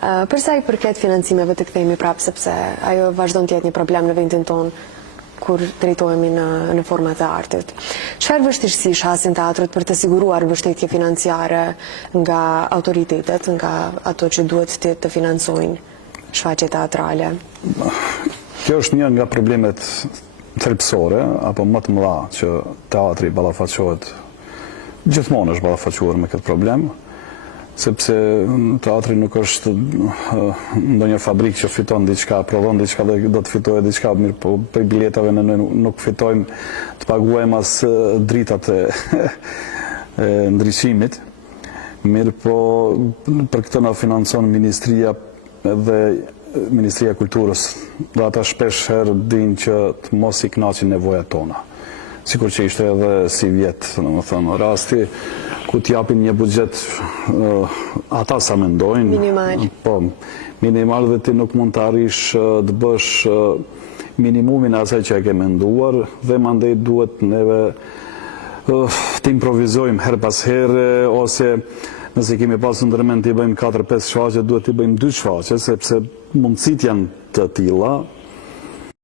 Përsa i përket financimeve të kthehemi prapë, sepse ajo vazhdon të jetë një problem në vendin tonë kur drejtohemi në format e artit. Çfarë vështirësi hasin teatrët për të siguruar mbështetje financiare nga autoritetet, nga ato që duhet të financojnë shfaqje teatrale? Kjo është një nga problemet thelbësore, apo më të mëdha që teatri ballafaqohet, gjithmonë është ballafaquar me këtë problem, sepse teatri nuk është ndonjë fabrikë që fiton diçka, prodhon diçka dhe do të fitojë diçka, mirë po për biletave ne nuk fitojmë të paguajmë as dritat e ndriçimit, mirë po për këtë na financon Ministria dhe Ministria e Kulturës, dhe ata shpesh herë dinë që të mos i kënaqin nevojat tona. Sikur që ishte edhe si vjetë, domethënë, rasti ku t'japin një buxhet ata sa mendojnë. Minimal. Po, minimal dhe ti nuk mund të arrish të bësh minimumin asaj që e ke menduar dhe mandej duhet neve të improvizojmë her pas here, ose nëse kemi pasur ndërmend të i bëjmë 4-5 shfaqje, duhet të i bëjmë 2 shfaqje, sepse mundësit janë të tilla,